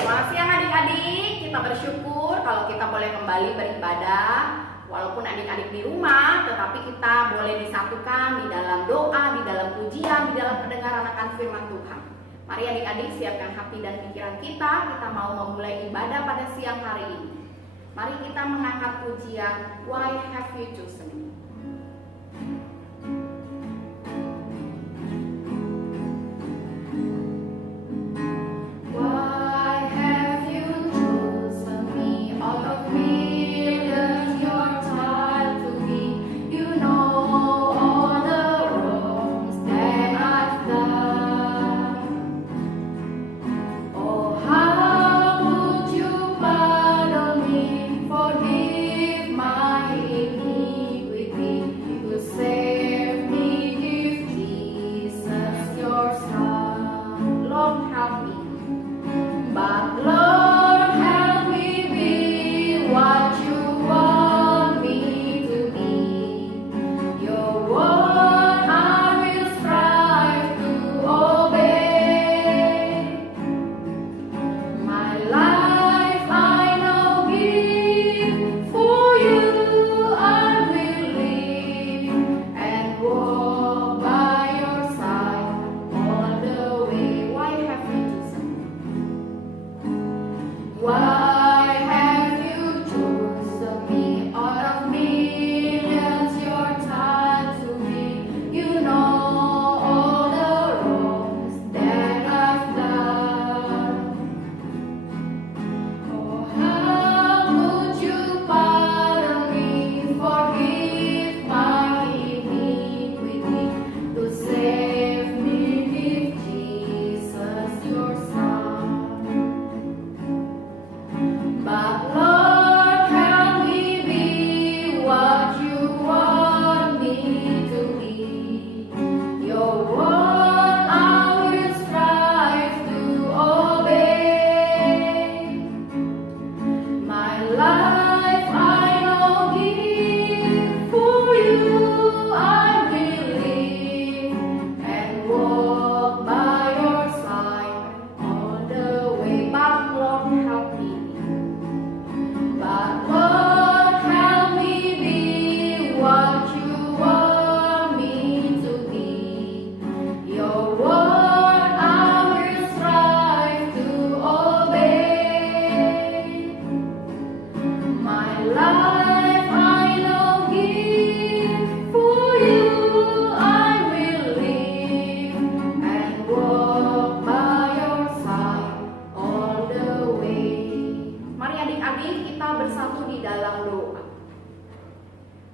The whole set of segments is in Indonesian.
Selamat siang adik-adik, kita bersyukur kalau kita boleh kembali beribadah. Walaupun adik-adik di rumah, tetapi kita boleh disatukan di dalam doa, di dalam pujian, di dalam pendengaran akan firman Tuhan. Mari adik-adik siapkan hati dan pikiran kita mau memulai ibadah pada siang hari ini. Mari kita mengangkat pujian Why Have You Chosen Me?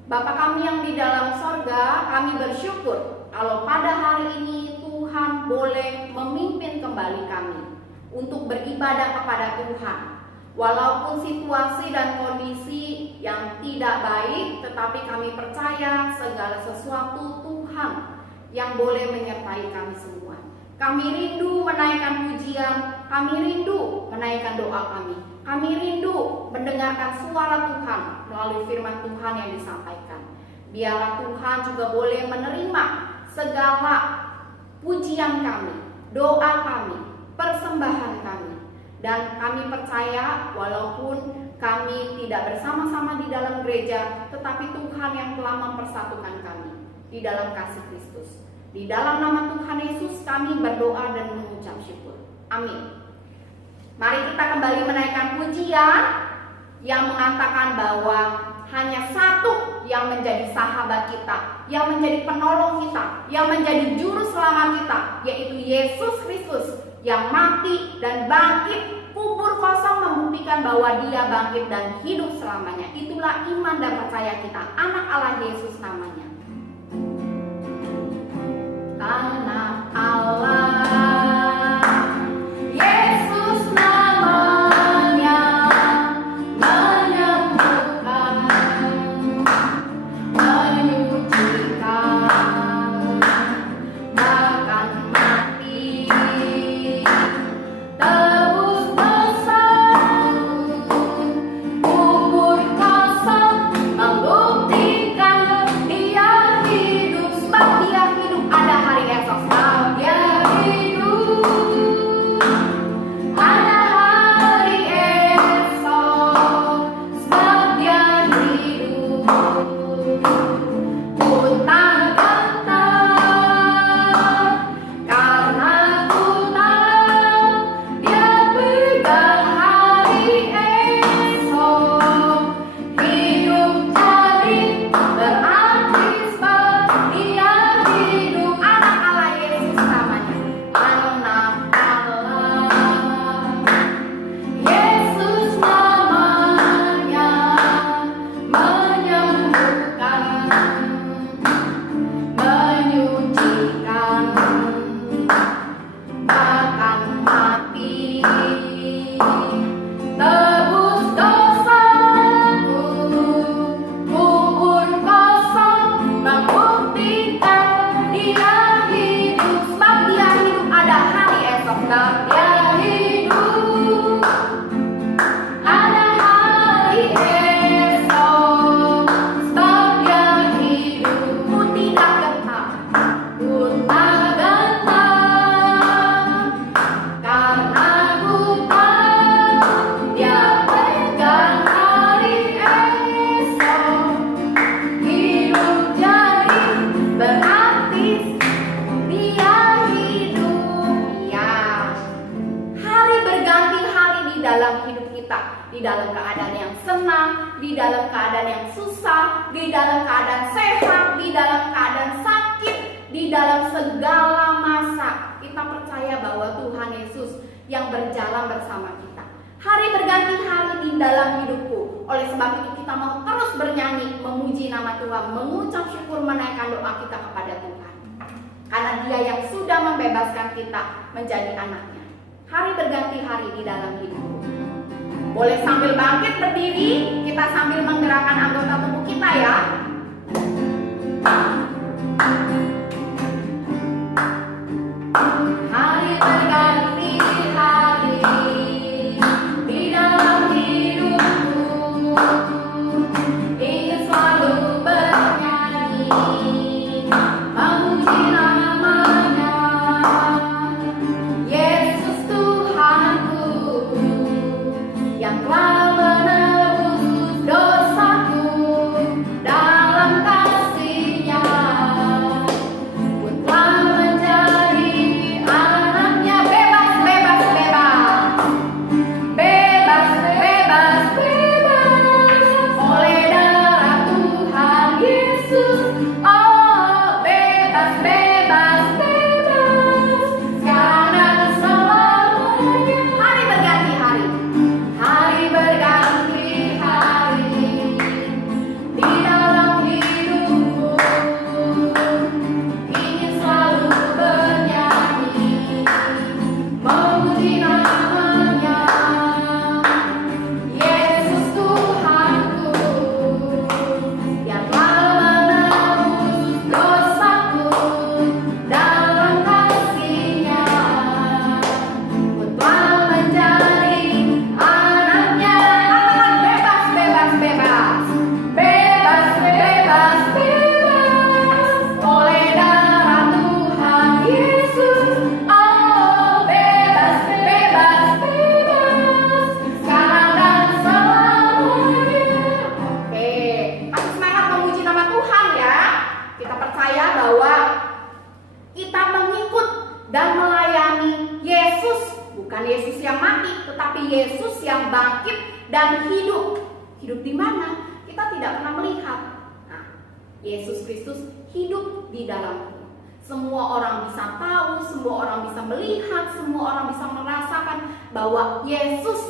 Bapa kami yang di dalam sorga, kami bersyukur kalau pada hari ini Tuhan boleh memimpin kembali kami untuk beribadah kepada Tuhan. Walaupun situasi dan kondisi yang tidak baik, tetapi kami percaya segala sesuatu Tuhan yang boleh menyertai kami semua. Kami rindu menaikkan pujian, kami rindu menaikkan doa kami. Kami rindu mendengarkan suara Tuhan melalui firman Tuhan yang disampaikan. Biarlah Tuhan juga boleh menerima segala pujian kami, doa kami, persembahan kami. Dan kami percaya walaupun kami tidak bersama-sama di dalam gereja, tetapi Tuhan yang telah mempersatukan kami di dalam kasih Kristus. Di dalam nama Tuhan Yesus kami berdoa dan mengucap syukur. Amin. Mari kita kembali menaikkan pujian yang mengatakan bahwa hanya satu yang menjadi sahabat kita, yang menjadi penolong kita, yang menjadi juru selamat kita, yaitu Yesus Kristus yang mati dan bangkit, kubur kosong membuktikan bahwa Dia bangkit dan hidup selamanya. Itulah iman dan percaya kita, anak Allah Yesus namanya. Anak Allah Dia hidup, ada hari esok. dalam hidup kita, di dalam keadaan yang senang, di dalam keadaan yang susah, di dalam keadaan sehat, di dalam keadaan sakit, di dalam segala masa. Kita percaya bahwa Tuhan Yesus yang berjalan bersama kita. Hari berganti hari di dalam hidupku. Oleh sebab itu kita mau terus bernyanyi, memuji nama Tuhan, mengucap syukur, menaikkan doa kita kepada Tuhan. Karena Dia yang sudah membebaskan kita menjadi anaknya. Hari berganti hari di dalam hidupku. Boleh sambil bangkit berdiri, kita sambil menggerakkan anggota tubuh kita ya. Hari berganti hari di dalam hidupku, ingin selalu bernyanyi, memuji namanya. Yesus Tuhanku yang telah menebus dosaku, dalam kasih-Nya ku telah menjadi anaknya. Bebas, bebas, bebas, bebas, bebas, bebas oleh darah Tuhan Yesus. Oh, bebas, bebas, bebas sekarang dan selamanya. Hari berganti hari, hari berganti hari di dalam hidupku, ingin selalu bernyanyi, memuji namanya. Yesus Tuhanku yang telah menebus dosaku, dalam kasih-Nya ku telah menjadi anaknya. Bebas, bebas, bebas, bebas, bebas, bebas oleh darah Tuhan Yesus. Oh, bebas, bebas, bebas sekarang dan selamanya. Oke, kasih semangat memuji nama Tuhan ya. Kita percaya bahwa kita mengikut dan melayani Yesus, bukan Yesus yang mati, tetapi Yesus yang bangkit dan hidup. Hidup di mana? Kita tidak pernah melihat. Nah, Yesus Kristus hidup di dalamku. Semua orang bisa tahu, semua orang bisa melihat, semua orang bisa merasakan bahwa Yesus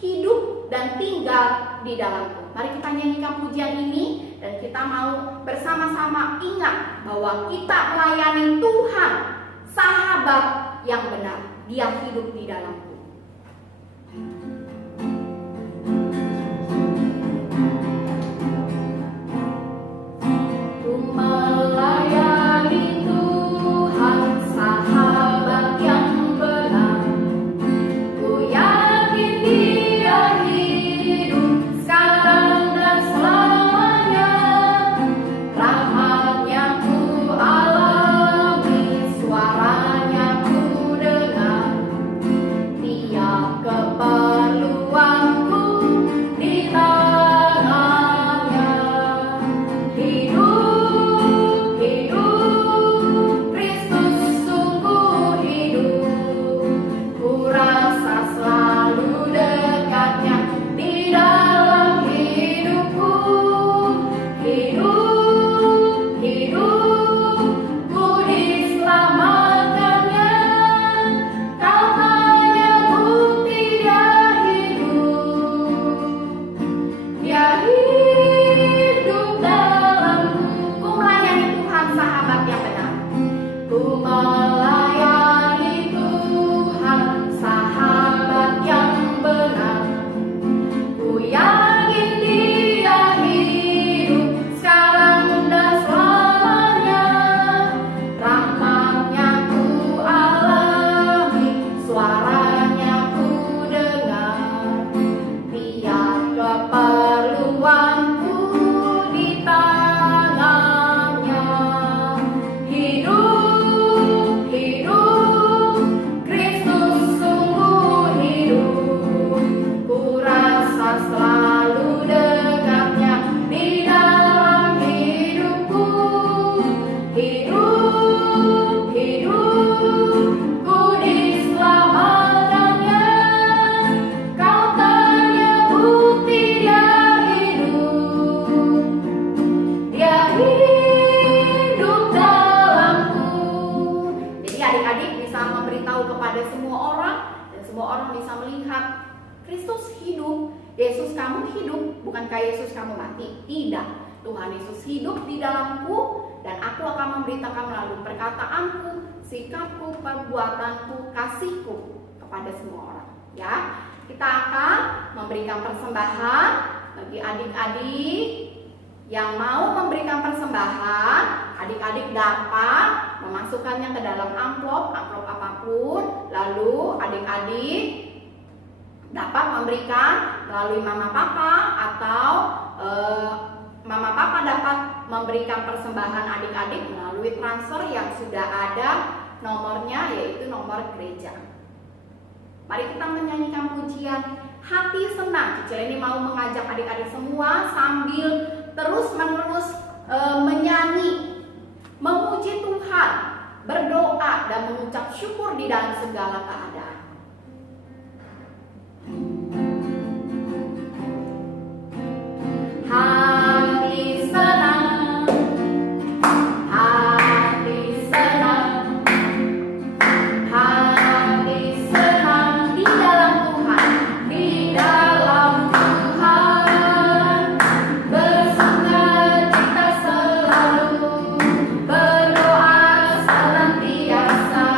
hidup dan tinggal di dalamku. Mari kita nyanyikan pujian ini dan kita mau bersama-sama ingat bahwa kita melayani Tuhan, sahabat yang benar. Dia hidup di dalamku. Ku melayani Tuhan, sahabat yang benar. Ku yakin Dia hidup sekarang dan selamanya. Rahmat-Nya ku alami, suara-Nya ku dengar. Tiap keperluanku di tangan-Nya. Hidup, hidup, Kristus sungguh hidup. Ku rasa selalu dekatnya di dalam hidupku. Hidup, hidup, ku diselamatkannya. Karenanya bukti Dia bisa melihat Kristus hidup. Yesus kamu hidup, bukankah Yesus kamu mati? Tidak. Tuhan Yesus hidup di dalamku, dan aku akan memberitakan melalui perkataanku, sikapku, perbuatanku, kasihku kepada semua orang. Ya, kita akan memberikan persembahan bagi adik-adik yang mau memberikan persembahan. Adik-adik dapat memasukkannya ke dalam amplop apapun, lalu adik-adik dapat memberikan melalui mama papa, atau mama papa dapat memberikan persembahan adik-adik melalui transfer yang sudah ada nomornya, yaitu nomor gereja. Mari kita menyanyikan pujian Hati Senang. Cicil ini mau mengajak adik-adik semua sambil terus-menerus menyanyi, memuji Tuhan, berdoa dan mengucap syukur di dalam segala keadaan. Hati senang, hati senang, hati senang di dalam Tuhan, di dalam Tuhan, bersukacita selalu, berdoa senantiasa,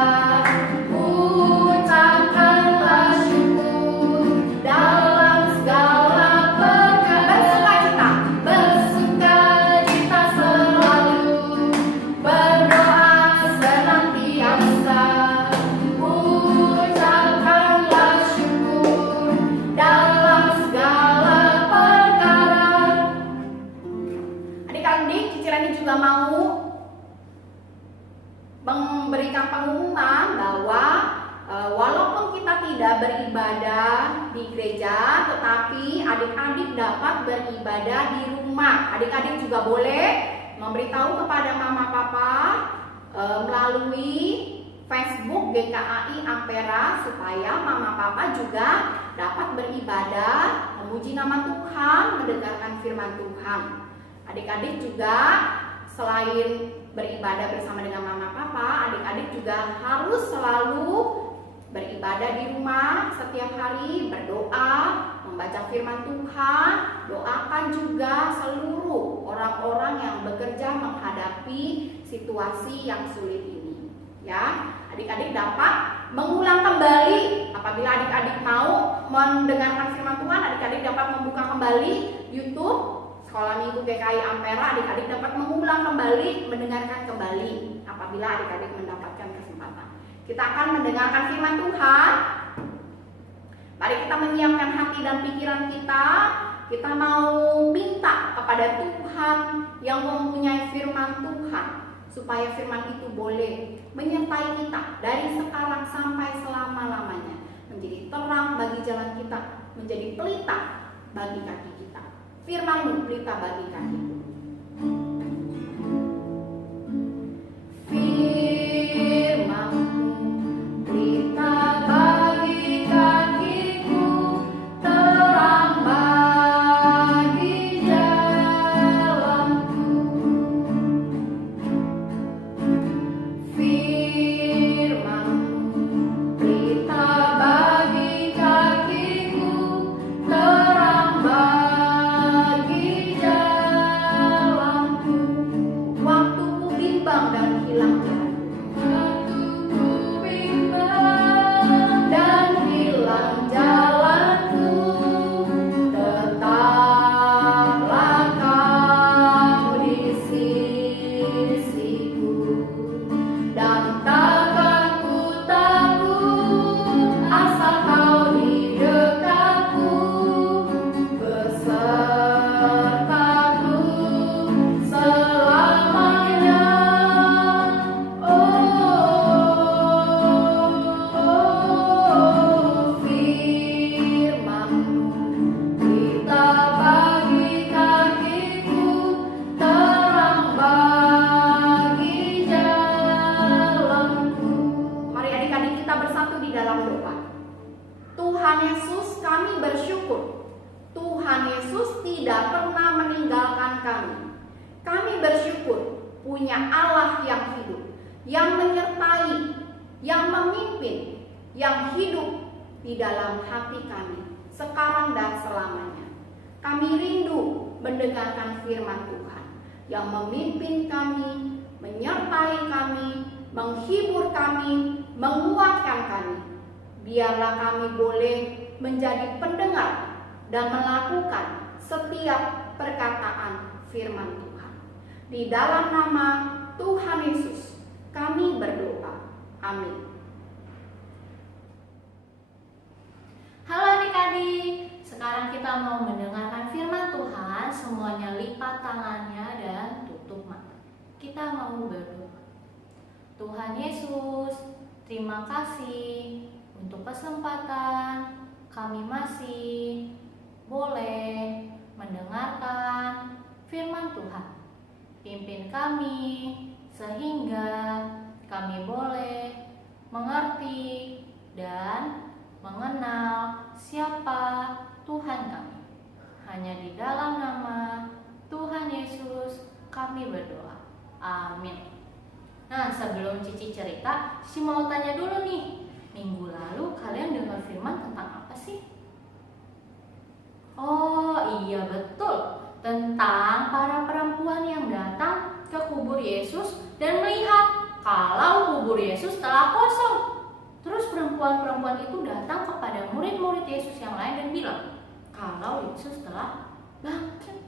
ucapkanlah syukur dalam segala perkara. Bersukacita selalu, berdoa senantiasa, ucapkanlah syukur dalam segala perkara. Adik-adik, Cicil ini juga mau memberikan pengumuman bahwa walaupun kita tidak beribadah di gereja, tetapi adik-adik dapat beribadah di rumah. Adik-adik juga boleh memberitahu kepada mama papa melalui Facebook GKAI Ampera, supaya mama papa juga dapat beribadah, memuji nama Tuhan, mendengarkan firman Tuhan. Adik-adik juga selain beribadah bersama dengan mama papa, adik-adik juga harus selalu beribadah di rumah setiap hari, berdoa, membaca firman Tuhan. Doakan juga seluruh orang-orang yang bekerja menghadapi situasi yang sulit ini. Ya, adik-adik dapat mengulang kembali. Apabila adik-adik mau mendengarkan firman Tuhan, adik-adik dapat membuka kembali YouTube Sekolah Minggu GKI Ampera. Adik-adik dapat mengulang kembali, mendengarkan kembali apabila adik-adik mendapatkan kesempatan. Kita akan mendengarkan firman Tuhan. Mari kita menyiapkan hati dan pikiran kita. Kita mau minta kepada Tuhan yang mempunyai firman Tuhan, supaya firman itu boleh menyertai kita dari sekarang sampai selama-lamanya, menjadi terang bagi jalan kita, menjadi pelita bagi kaki kita. Firman-Mu pelita bagi kakiku. Firman-Mu pelita bagi kakiku, terang bagi jalanku. Firman-Mu pelita bagi kakiku, terang bagi jalanku. Waktuku bimbang dan hilang jalanku. Waktuku bimbang dan hilang jalanku. Tetaplah Kau di sisiku, dan takkan ku takut asal Kau di dekatku, besertaku selamanya. Firman-Mu pelita bagi kakiku, terang bagi jalanku. Mari adik-adik kita bersatu di dalam doa. Tuhan Yesus, kami bersyukur. Tuhan Yesus tidak pernah meninggalkan kami. Kami bersyukur punya Allah yang hidup, yang menyertai, yang memimpin, yang hidup di dalam hati kami, sekarang dan selamanya. Kami rindu mendengarkan firman Tuhan yang memimpin kami, menyertai kami, menghibur kami, menguatkan kami. Biarlah kami boleh menjadi pendengar dan melakukan setiap perkataan firman Tuhan. Di dalam nama Tuhan Yesus kami berdoa. Amin. Halo adik-adik, sekarang kita mau mendengarkan firman Tuhan. Semuanya lipat tangannya dan tutup mata. Kita mau berdoa. Tuhan Yesus, terima kasih untuk kesempatan kami masih boleh mendengarkan firman Tuhan. Pimpin kami sehingga kami boleh mengerti dan mengenal siapa Tuhan kami. Hanya di dalam nama Tuhan Yesus kami berdoa. Amin. Nah, sebelum Cici cerita, Cici mau tanya dulu nih. Minggu lalu kalian dengar firman tentang apa sih? Oh iya betul, tentang para perempuan yang datang ke kubur Yesus dan melihat kalau kubur Yesus telah kosong. Terus perempuan-perempuan itu datang kepada murid-murid Yesus yang lain dan bilang kalau Yesus telah bangkit.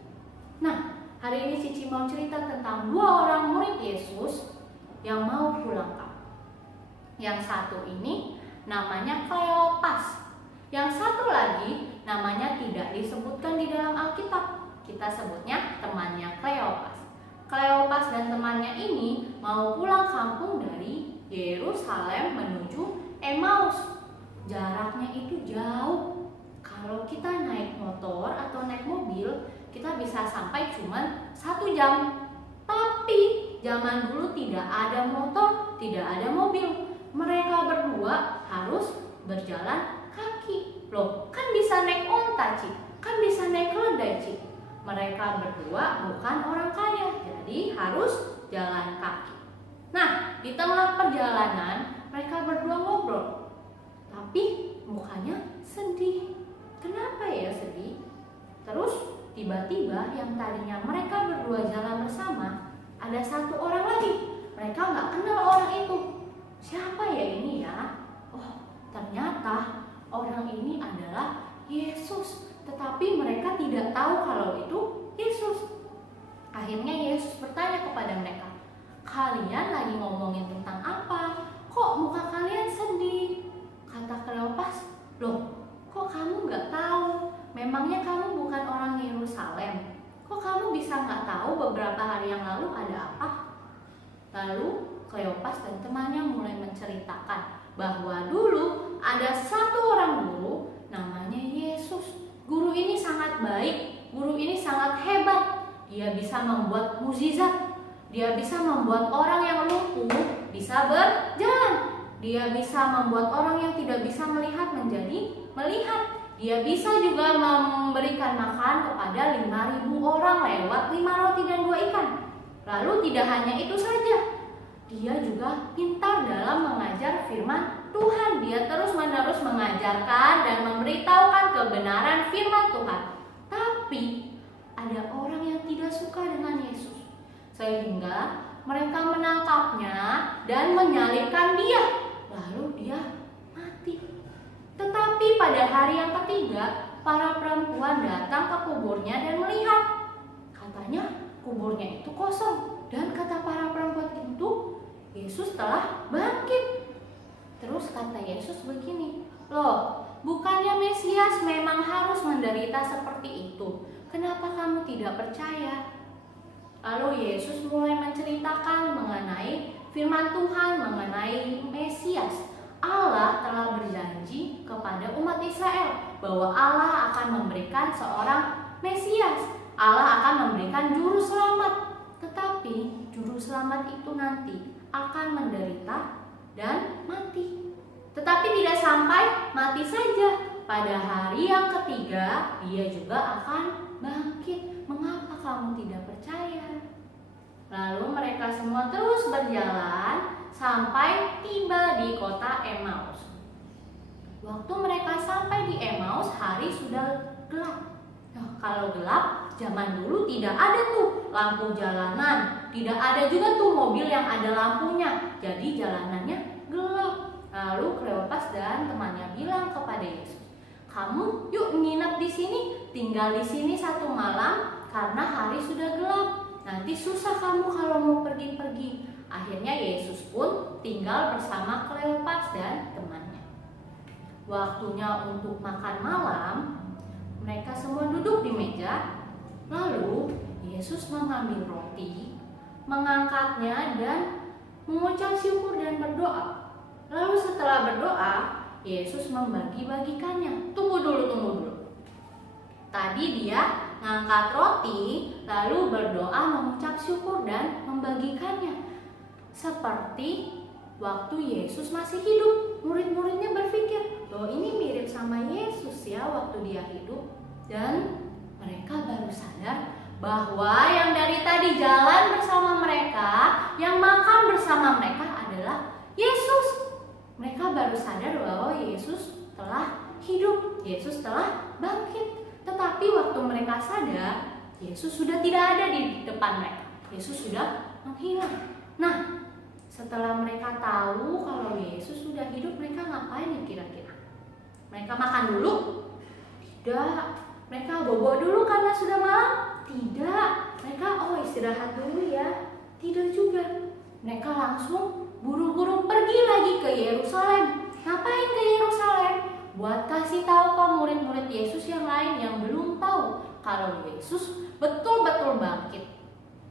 Nah, hari ini Cici mau cerita tentang dua orang murid Yesus yang mau pulang kampung. Yang satu ini namanya Kleopas. Yang satu lagi namanya tidak disebutkan di dalam Alkitab. Kita sebutnya temannya Kleopas. Kleopas dan temannya ini mau pulang kampung dari Yerusalem menuju Emmaus. Jaraknya itu jauh. Kalau kita naik motor atau naik mobil, kita bisa sampai cuma 1 jam. Tapi zaman dulu tidak ada motor, tidak ada mobil. Mereka berdua harus berjalan kaki. Loh, kan bisa naik onta, Ci. Kan bisa naik keledai, Ci. Mereka berdua bukan orang kaya, jadi harus jalan kaki. Nah, di tengah perjalanan mereka berdua ngobrol. Tapi mukanya sedih. Kenapa ya sedih? Terus tiba-tiba yang tadinya mereka berdua jalan bersama, ada satu orang lagi. Mereka nggak kenal orang itu. Siapa ya ini ya? Oh, ternyata orang ini adalah Yesus. Tetapi mereka tidak tahu kalau itu Yesus. Akhirnya Yesus bertanya kepada mereka, kalian lagi ngomongin tentang apa? Kok muka kalian sedih? Kata Kleopas, loh kok kamu nggak tahu? Memangnya kamu bukan orang Yerusalem? Kok kamu bisa nggak tahu beberapa hari yang lalu ada apa? Lalu Kleopas dan temannya mulai menceritakan bahwa dulu ada satu orang guru namanya Yesus. Guru ini sangat baik, guru ini sangat hebat. Dia bisa membuat mukjizat. Dia bisa membuat orang yang lumpuh bisa berjalan. Dia bisa membuat orang yang tidak bisa melihat menjadi melihat. Dia bisa juga memberikan makan kepada 5.000 orang lewat 5 roti dan 2 ikan. Lalu tidak hanya itu saja, dia juga pintar dalam mengajar firman Tuhan. Dia terus-menerus mengajarkan dan memberitahukan kebenaran firman Tuhan. Tapi ada orang yang tidak suka dengan Yesus, sehingga mereka menangkapnya dan menyalibkan dia. Lalu dia mati. Tetapi pada hari yang ketiga, para perempuan datang ke kuburnya dan melihat. Katanya kuburnya itu kosong. Dan kata para perempuan itu, Yesus telah bangkit. Terus kata Yesus begini, loh, bukannya Mesias memang harus menderita seperti itu? Kenapa kamu tidak percaya? Lalu Yesus mulai menceritakan mengenai firman Tuhan, mengenai Mesias. Allah telah berjanji kepada umat Israel bahwa Allah akan memberikan seorang Mesias. Allah akan memberikan juru selamat. Tetapi juru selamat itu nanti akan menderita dan mati. Tetapi tidak sampai mati saja. Pada hari yang ketiga dia juga akan bangkit. Mengapa kamu tidak percaya? Lalu mereka semua terus berjalan sampai tiba di kota Emmaus. Waktu mereka sampai di Emmaus, hari sudah gelap. Nah, kalau gelap, zaman dulu tidak ada tuh lampu jalanan, tidak ada juga tuh mobil yang ada lampunya. Jadi jalanannya gelap. Lalu Kleopas dan temannya bilang kepada Yesus, "Kamu yuk nginep di sini, tinggal di sini 1 malam karena hari sudah gelap. Nanti susah kamu kalau mau pergi-pergi." Akhirnya Yesus pun tinggal bersama Kleopas dan temannya. Waktunya untuk makan malam, mereka semua duduk di meja. Lalu Yesus mengambil roti, mengangkatnya dan mengucap syukur dan berdoa. Lalu setelah berdoa, Yesus membagi-bagikannya. Tunggu dulu. Tadi dia ngangkat roti, lalu berdoa, mengucap syukur dan membagikannya. Seperti waktu Yesus masih hidup, murid-muridnya berpikir, "Loh, ini mirip sama Yesus ya waktu dia hidup." Dan mereka baru sadar bahwa yang dari tadi jalan bersama mereka, yang makan bersama mereka adalah Yesus. Mereka baru sadar bahwa Yesus telah hidup, Yesus telah bangkit. Tetapi waktu mereka sadar, Yesus sudah tidak ada di depan mereka. Yesus sudah menghilang. Nah, setelah mereka tahu kalau Yesus sudah hidup, mereka ngapain ya kira-kira? Mereka makan dulu? Tidak. Mereka bobo dulu karena sudah malam? Tidak. Mereka istirahat dulu ya? Tidak juga. Mereka langsung buru-buru pergi lagi ke Yerusalem. Ngapain ke Yerusalem? Buat kasih tahu ke murid-murid Yesus yang lain yang belum tahu kalau Yesus betul-betul bangkit.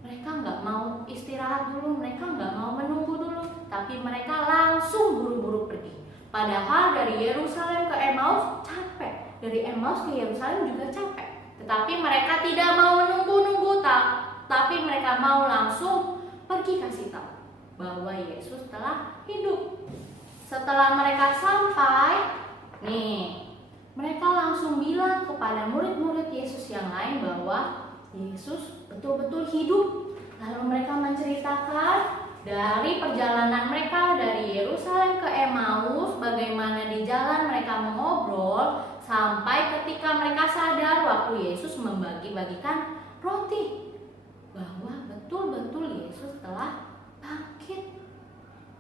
Mereka nggak mau istirahat dulu, mereka nggak mau menunggu dulu, tapi mereka langsung buru-buru pergi. Padahal dari Yerusalem ke Emmaus capek, dari Emmaus ke Yerusalem juga capek. Tetapi mereka tidak mau menunggu-nunggu, tapi mereka mau langsung pergi kasih tahu bahwa Yesus telah hidup. Setelah mereka sampai, mereka langsung bilang kepada murid-murid Yesus yang lain bahwa Yesus betul-betul hidup. Lalu mereka menceritakan dari perjalanan mereka dari Yerusalem ke Emmaus, bagaimana di jalan mereka mengobrol sampai ketika mereka sadar waktu Yesus membagi-bagikan roti, bahwa betul-betul Yesus telah bangkit.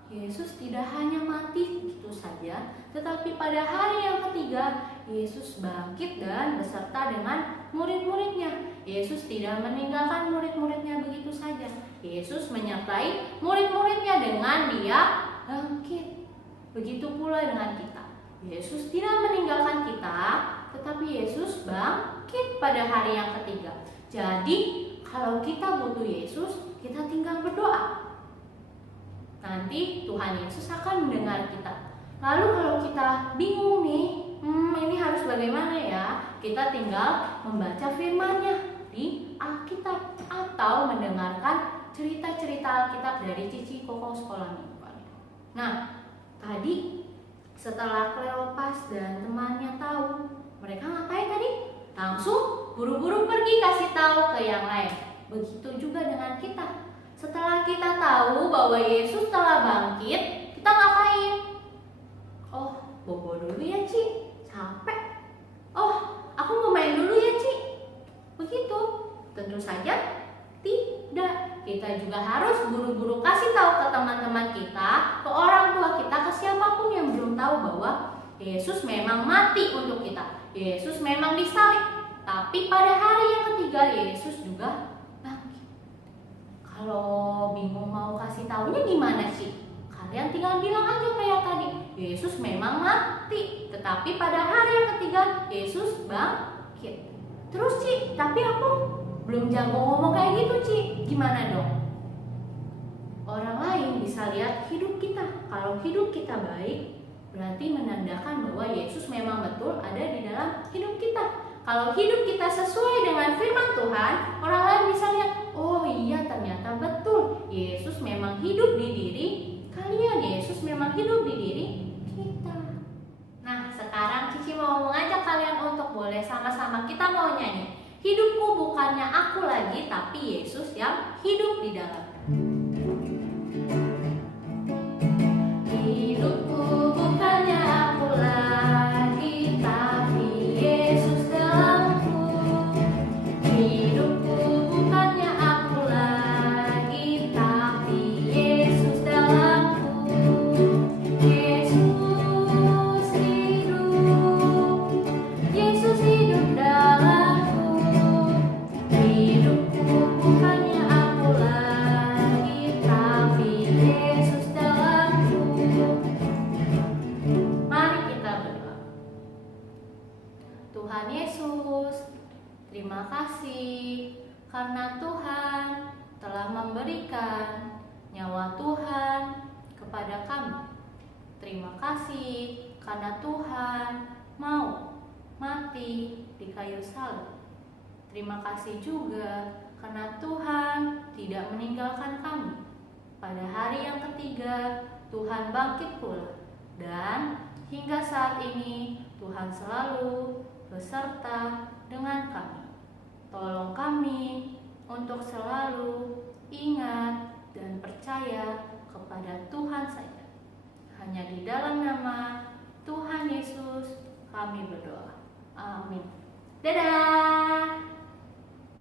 Yesus tidak hanya mati begitu saja, tetapi pada hari yang ketiga Yesus bangkit dan beserta dengan murid-muridnya. Yesus tidak meninggalkan murid-muridnya begitu saja. Yesus menyertai murid-muridnya dengan dia bangkit. Begitu pula dengan kita. Yesus tidak meninggalkan kita, tetapi Yesus bangkit pada hari yang ketiga. Jadi kalau kita butuh Yesus, kita tinggal berdoa. Nanti Tuhan Yesus akan mendengar kita. Lalu kalau kita bingung nih, ini harus bagaimana ya? Kita tinggal membaca firman-Nya di Alkitab atau mendengarkan cerita-cerita Alkitab dari Cici Koko Sekolah Minggu. Nah, tadi setelah Kleopas dan temannya tahu, mereka ngapain tadi? Langsung buru-buru pergi kasih tahu ke yang lain. Begitu juga dengan kita. Setelah kita tahu bahwa Yesus telah bangkit, kita ngapain? Bobo dulu ya, Ci. Capek. Aku mau main dulu ya, Ci. Begitu. Tentu saja tidak. Kita juga harus buru-buru kasih tahu ke teman-teman kita, ke orang tua kita, ke siapapun yang belum tahu bahwa Yesus memang mati untuk kita. Yesus memang disalib. Tapi pada hari yang ketiga Yesus juga bangkit. Kalau bingung mau kasih taunya gimana sih? Kalian tinggal bilang aja kayak tadi, Yesus memang mati, tetapi pada hari yang ketiga Yesus bangkit. Terus Ci, tapi aku belum jago ngomong kayak gitu Ci, gimana dong? Orang lain bisa lihat hidup kita. Kalau hidup kita baik, berarti menandakan bahwa Yesus memang betul ada di dalam hidup kita. Kalau hidup kita sesuai dengan firman Tuhan, orang lain bisa lihat, oh iya ternyata betul, Yesus memang hidup di diri kalian, Yesus memang hidup di diri kita. Nah, sekarang Cici mau mengajak kalian untuk boleh sama-sama kita mau nyanyi. Hidupku bukannya aku lagi, tapi Yesus yang hidup di dalam. Hidupku bukannya aku lagi. Tuhan Yesus, terima kasih karena Tuhan telah memberikan nyawa Tuhan kepada kami. Terima kasih karena Tuhan mau mati di kayu salib. Terima kasih juga karena Tuhan tidak meninggalkan kami. Pada hari yang ketiga, Tuhan bangkit pula. Dan hingga saat ini, Tuhan selalu beserta dengan kami. Tolong kami untuk selalu ingat dan percaya kepada Tuhan saja. Hanya di dalam nama Tuhan Yesus kami berdoa. Amin. Dadah!